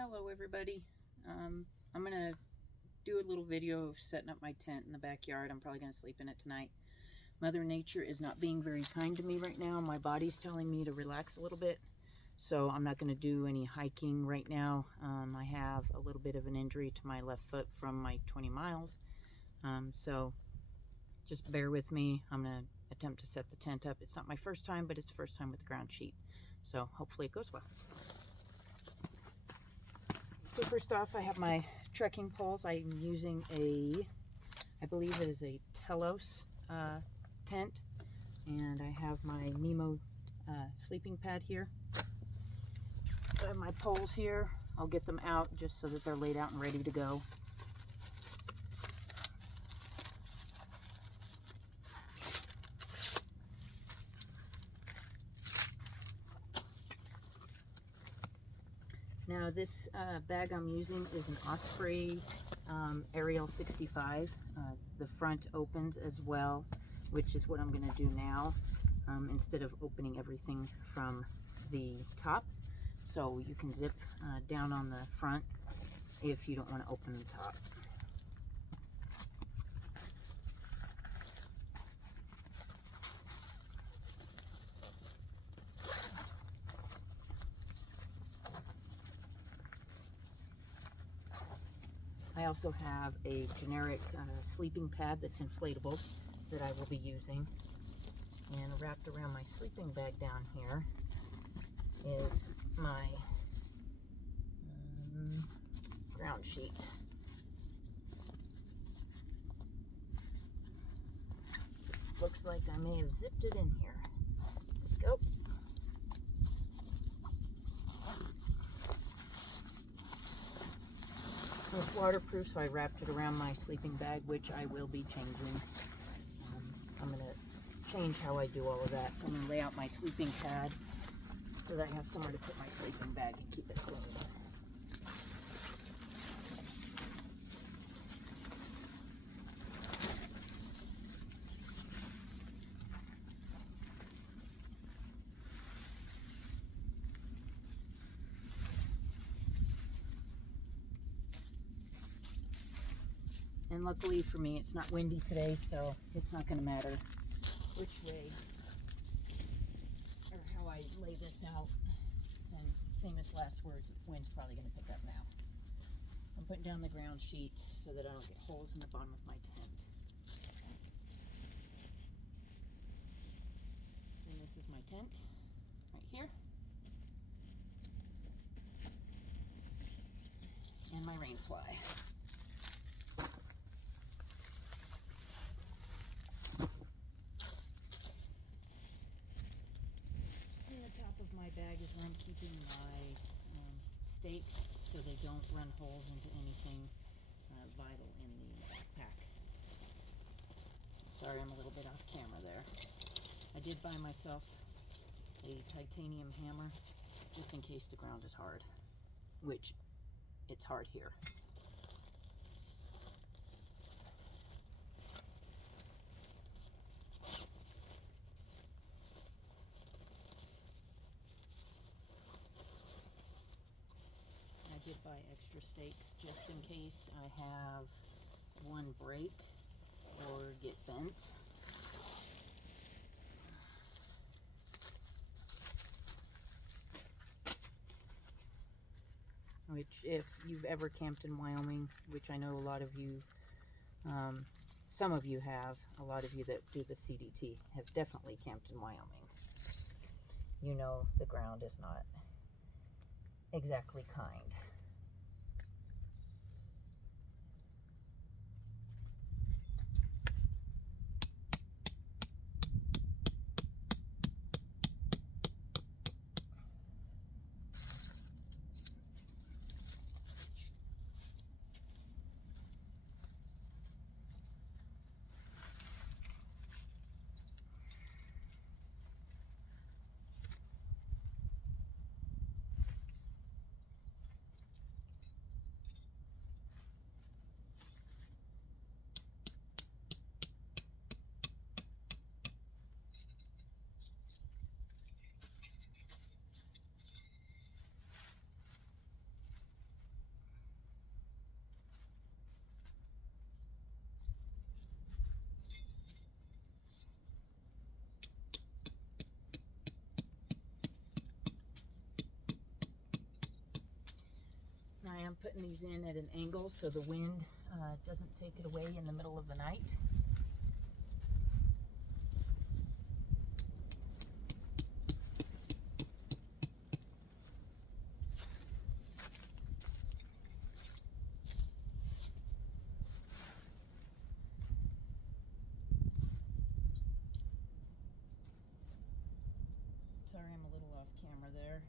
Hello everybody. I'm gonna do a little video of setting up my tent in the backyard. I'm probably gonna sleep in it tonight. Mother Nature is not being very kind to me right now. My body's telling me to relax a little bit, so I'm not gonna do any hiking right now. I have a little bit of an injury to my left foot from my 20 miles, so just bear with me. I'm gonna attempt to set the tent up. It's not my first time, but it's the first time with the ground sheet, so hopefully it goes well. So first off, I have my trekking poles. I'm using I believe it is a Telos tent, and I have my Nemo sleeping pad here. So I have my poles here. I'll get them out just so that they're laid out and ready to go. Now this bag I'm using is an Osprey Ariel 65. The front opens as well, which is what I'm going to do now, instead of opening everything from the top. So you can zip down on the front if you don't want to open the top. I also have a generic sleeping pad that's inflatable that I will be using. And wrapped around my sleeping bag down here is my ground sheet. Looks like I may have zipped it in here. Let's go. It's waterproof, so I wrapped it around my sleeping bag, which I will be changing. I'm going to change how I do all of that. So I'm going to lay out my sleeping pad so that I have somewhere to put my sleeping bag and keep it clean. And luckily for me, it's not windy today, so it's not going to matter which way or how I lay this out. And famous last words, the wind's probably going to pick up now. I'm putting down the ground sheet so that I don't get holes in the bottom of my tent. And this is my tent right here. And my rain fly. And the top of my bag is where I'm keeping my stakes so they don't run holes into anything vital in the pack. Sorry, I'm a little bit off camera there. I did buy myself a titanium hammer just in case the ground is hard, which it's hard here. I did buy extra stakes just in case I have one break or get bent. Which, if you've ever camped in Wyoming, which I know a lot of you, some of you have, a lot of you that do the CDT have definitely camped in Wyoming. You know the ground is not exactly kind. am putting these in at an angle so the wind doesn't take it away in the middle of the night. Sorry, I'm a little off camera there.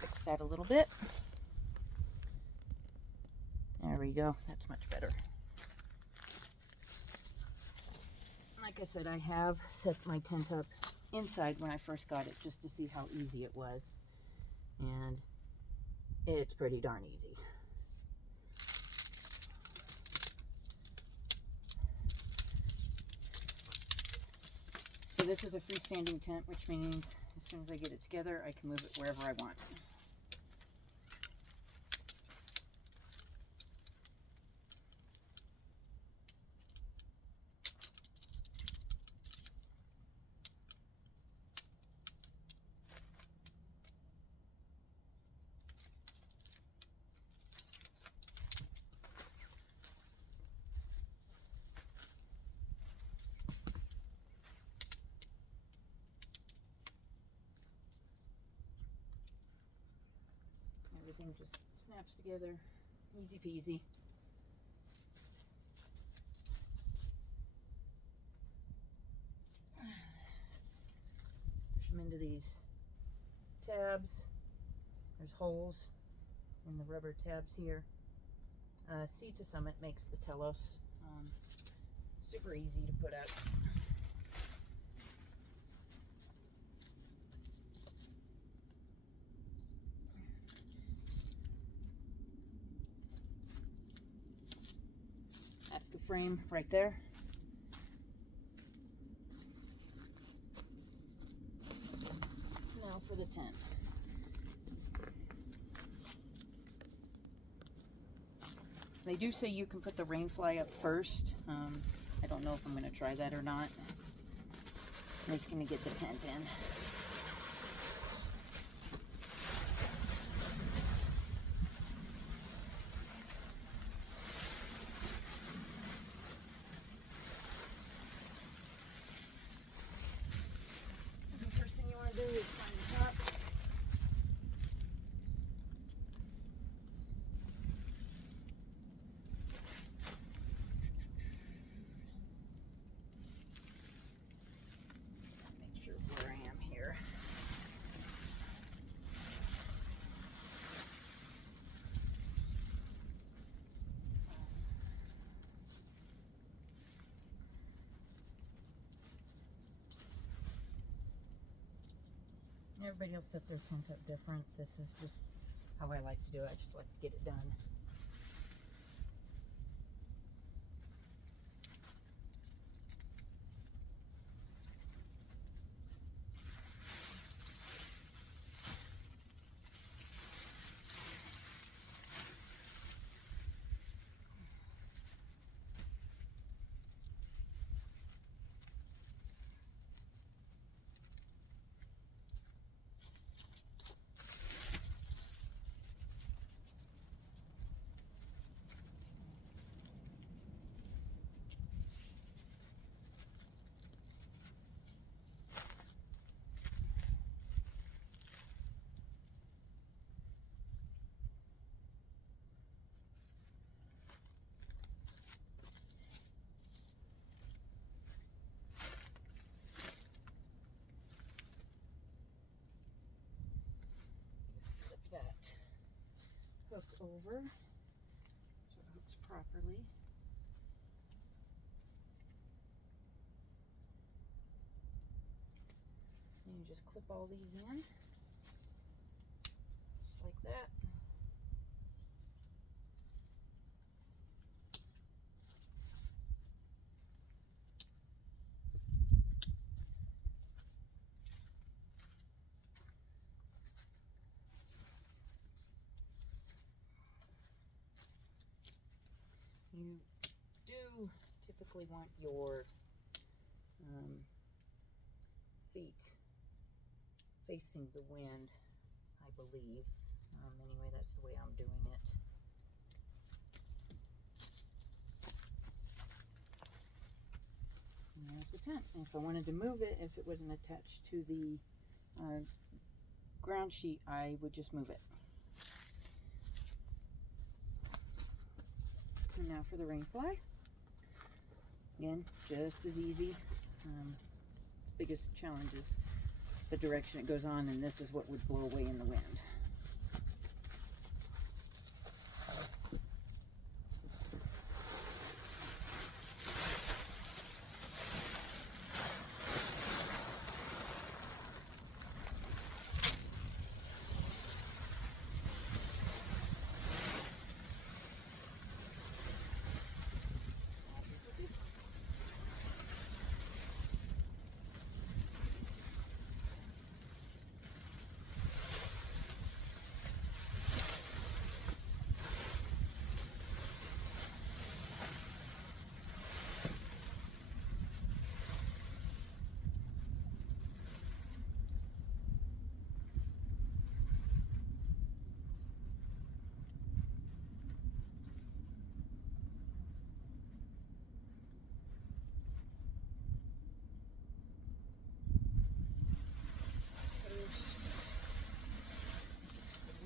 Fix that a little bit. There we go. That's much better. Like I said, I have set my tent up inside when I first got it just to see how easy it was. And it's pretty darn easy. So this is a freestanding tent, which means as soon as I get it together, I can move it wherever I want. Everything just snaps together, easy peasy. Push them into these tabs. There's holes in the rubber tabs here. Sea to Summit makes the Telos. Super easy to put up. That's the frame right there. Now for the tent. They do say you can put the rainfly up first. I don't know if I'm going to try that or not. I'm just going to get the tent in. So first thing you want to do is find the top. Make sure where I am here. Everybody else set their tent up different. This is just how I like to do it. I just like to get it done. Flip that hook over so it hooks properly. And you just clip all these in, just like that. You do typically want your feet facing the wind, I believe. Anyway, that's the way I'm doing it. And there's the tent. And if I wanted to move it, if it wasn't attached to the ground sheet, I would just move it. And now for the rain fly. Again, just as easy. Biggest challenge is the direction it goes on, and this is what would blow away in the wind.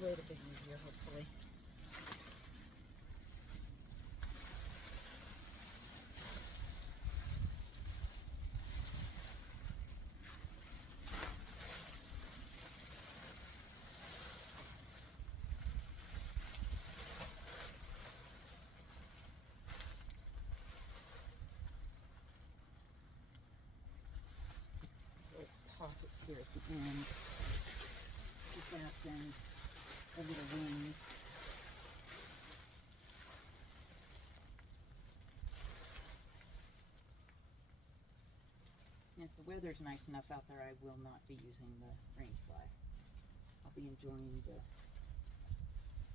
A little bit easier, hopefully. Little pockets here at the end to fasten the little wings. And if the weather's nice enough out there, I will not be using the rain fly. I'll be enjoying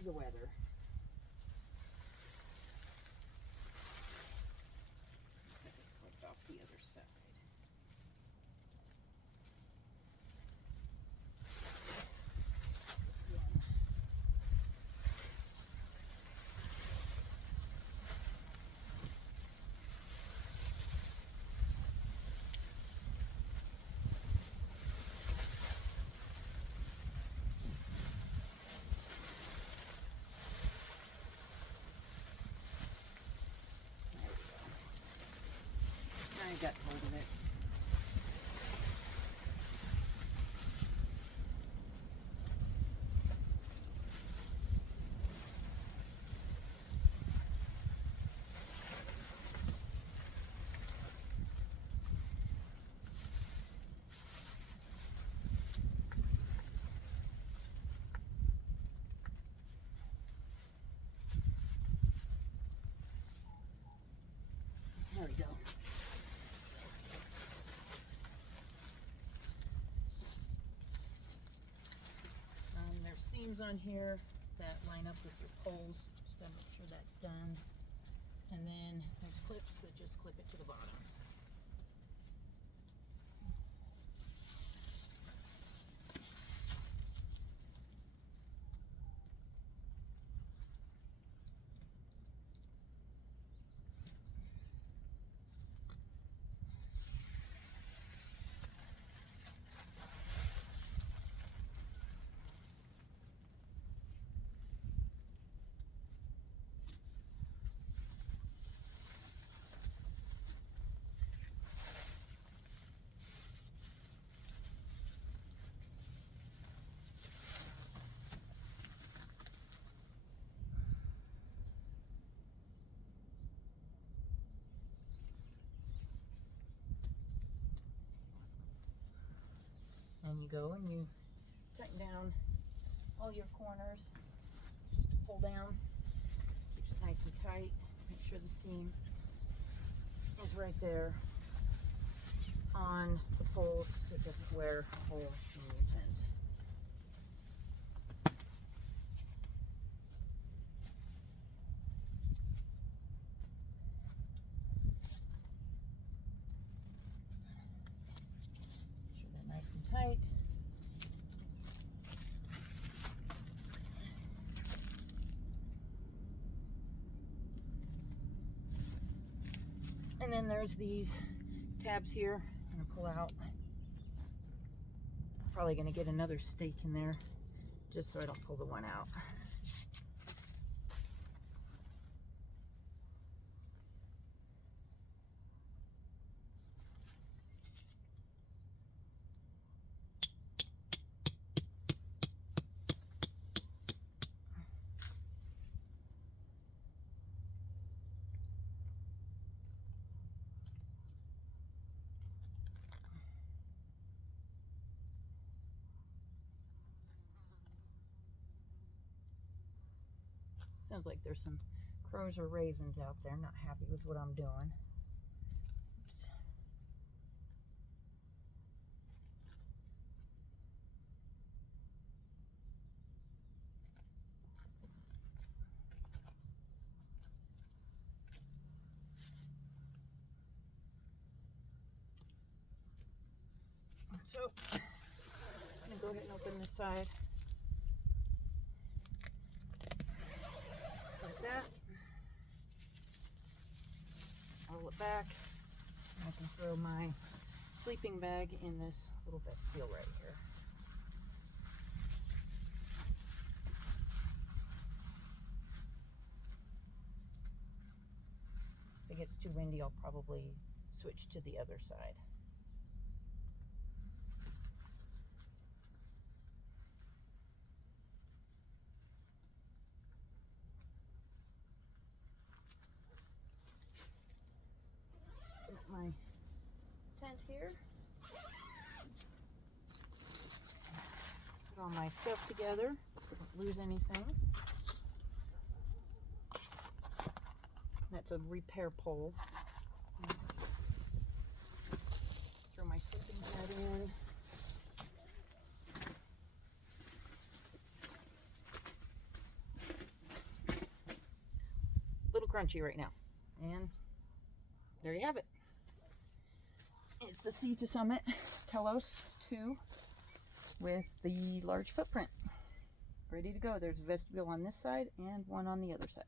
the weather. Looks like it slipped off the other side. This one. I got hold of it. There we go. There's seams on here that line up with your poles. Just gotta make sure that's done. And then there's clips that just clip it to the bottom. And you go and you tighten down all your corners just to pull down. Keeps it nice and tight. Make sure the seam is right there on the poles so it doesn't wear a hole in your tent. And then there's these tabs here. I'm gonna pull out. Probably gonna get another stake in there just so I don't pull the one out. Sounds like there's some crows or ravens out there. Not happy with what I'm doing. Oops. So, I'm going to go ahead and open this side. Like that. Roll it back. And I can throw my sleeping bag in this little vestibule right here. If it gets too windy, I'll probably switch to the other side. My tent here. Put all my stuff together. Don't lose anything. That's a repair pole. Throw my sleeping bag in. Little crunchy right now. And there you have it. It's the Sea to Summit Telos 2 with the large footprint. Ready to go. There's a vestibule on this side and one on the other side.